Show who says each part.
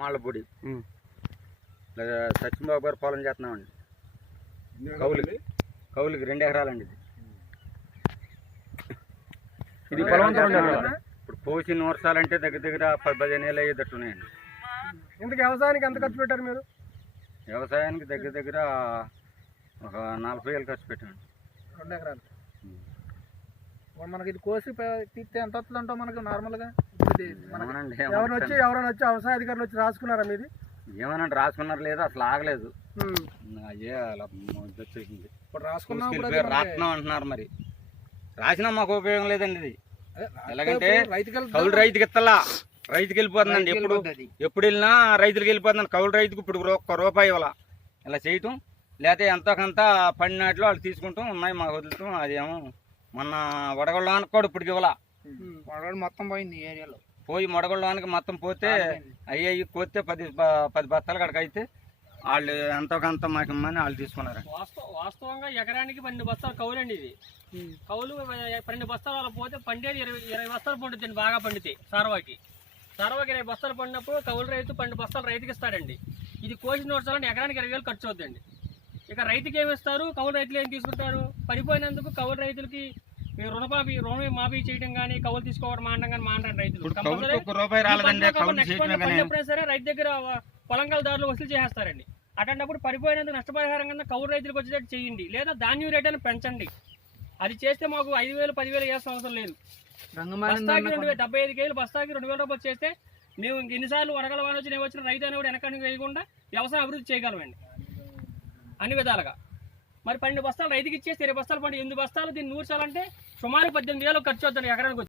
Speaker 1: మాళ్ళపూడి సత్యంబాబు గారు పొలం చేస్తున్నామండి. కౌలుకి కౌలుకి రెండు ఎకరాలండి ఇది.
Speaker 2: ఇది?
Speaker 1: ఇప్పుడు పోసిన వర్షాలంటే దగ్గర దగ్గర పది పదిహేను ఏళ్ళు అయ్యేటట్టు ఉన్నాయండి
Speaker 3: ఇంతకు వ్యవసాయానికి ఎంత ఖర్చు పెట్టారు మీరు?
Speaker 1: వ్యవసాయానికి దగ్గర దగ్గర ఒక నలభై వేలు ఖర్చు పెట్టామండి.
Speaker 3: రెండు ఎకరాలు. మనకి ఇది కోసి తీస్తే ఎంత వస్తుంది అంటావు మనకు నార్మల్గా ఎవరైనా వచ్చి ఎవరైనా వచ్చి వ్యవసాయ అధికారులు వచ్చి రాసుకున్నారా మీది?
Speaker 1: ఏమనంటే రాసుకున్నారు లేదు అసలు ఆగలేదు. అయ్యే అలా వచ్చేసింది.
Speaker 3: ఇప్పుడు రాసుకున్నాం
Speaker 1: రాస్తున్నాం అంటున్నారు మరి. రాసినా మాకు ఉపయోగం లేదండి ఇది. ఎలాగంటే కౌలు రైతుకి ఇత్తలా. రైతుకి వెళ్ళిపోతుందండి ఎప్పుడు ఎప్పుడు వెళ్ళినా రైతులకు వెళ్ళిపోతుందండి. కౌలు రైతుకు ఇప్పుడు ఒక్క రూపాయి ఇవ్వాల. ఇలా చేయటం లేకపోతే ఎంతో కొంత పడినట్లు వాళ్ళు తీసుకుంటాం ఉన్నాయి మాకు వదులుతాం అదేమో మొన్న వడగొళ్ళానికి కూడా ఇప్పటికి ఇవ్వాల.
Speaker 3: మొత్తం పోయింది ఏరియాలో.
Speaker 1: పోయి మొడగొళ్ళానికి మొత్తం పోతే అయ్యి కోస్తే పది పది బత్తాలు కడక అయితే వాళ్ళు ఎంతో కొంత మాకు ఇమ్మని వాళ్ళు తీసుకున్నారు
Speaker 4: వాస్తవ వాస్తవంగా ఎకరానికి పన్నెండు బస్తాలు కౌలండి ఇది. కౌలు పన్నెండు బస్తాలు అలా పోతే పండేది ఇరవై ఇరవై బస్తాలు పండుతుంది బాగా పండితే సార్వాకి. సార్వాకి ఇరవై బస్తాలు పండినప్పుడు కౌలు రైతు పన్నెండు బస్తాలు రైతుకి ఇస్తాడండి. ఇది కోసిన నోట్సాలంటే ఎకరానికి ఇరవై వేలు ఖర్చు అవుతుందండి ఇక రైతుకి ఏమి ఇస్తారు? కౌలు రైతులు ఏం తీసుకుంటారు? పడిపోయినందుకు కౌలు రైతులకి ఈ రుణమాఫీ రుణ మాఫీ చేయడం కానీ కౌలు తీసుకోవడం మానడం కానీ మానడం రైతులు.
Speaker 1: కౌలు
Speaker 4: సరే రైతు దగ్గర పొలంకాల దారులు వసూలు చేసేస్తారండి. అటువంటిప్పుడు పడిపోయినందుకు నష్టపరిహారం కింద కౌలు రైతులకు వచ్చేటట్టు చేయండి. లేదా ధాన్యం రేట్ అని పెంచండి. అది చేస్తే మాకు ఐదు వేలు పదివేలు వేయాల్సిన అవసరం లేదు. బస్తాకి రెండు వేలు డెబ్బై ఐదు కేజీలు బస్తాకి రెండు వేల రూపాయలు చేస్తే మేము ఎన్నిసార్లు వడగల వాన వచ్చి నేను వచ్చిన రైతు అనేవాడు వెనకానికి వేయకుండా వ్యవసాయం అభివృద్ధి చేయగలమండి. అన్ని విధాలుగా. మరి పన్నెండు బస్తాలు రైతుకి ఇచ్చేస్తే ఇరవై బస్తాలు పండి ఎనిమిది బస్తాలు దీన్ని నూర్చాలంటే సుమారు పద్దెనిమిది వేలు ఖర్చు అవుతుంది ఎకరానికి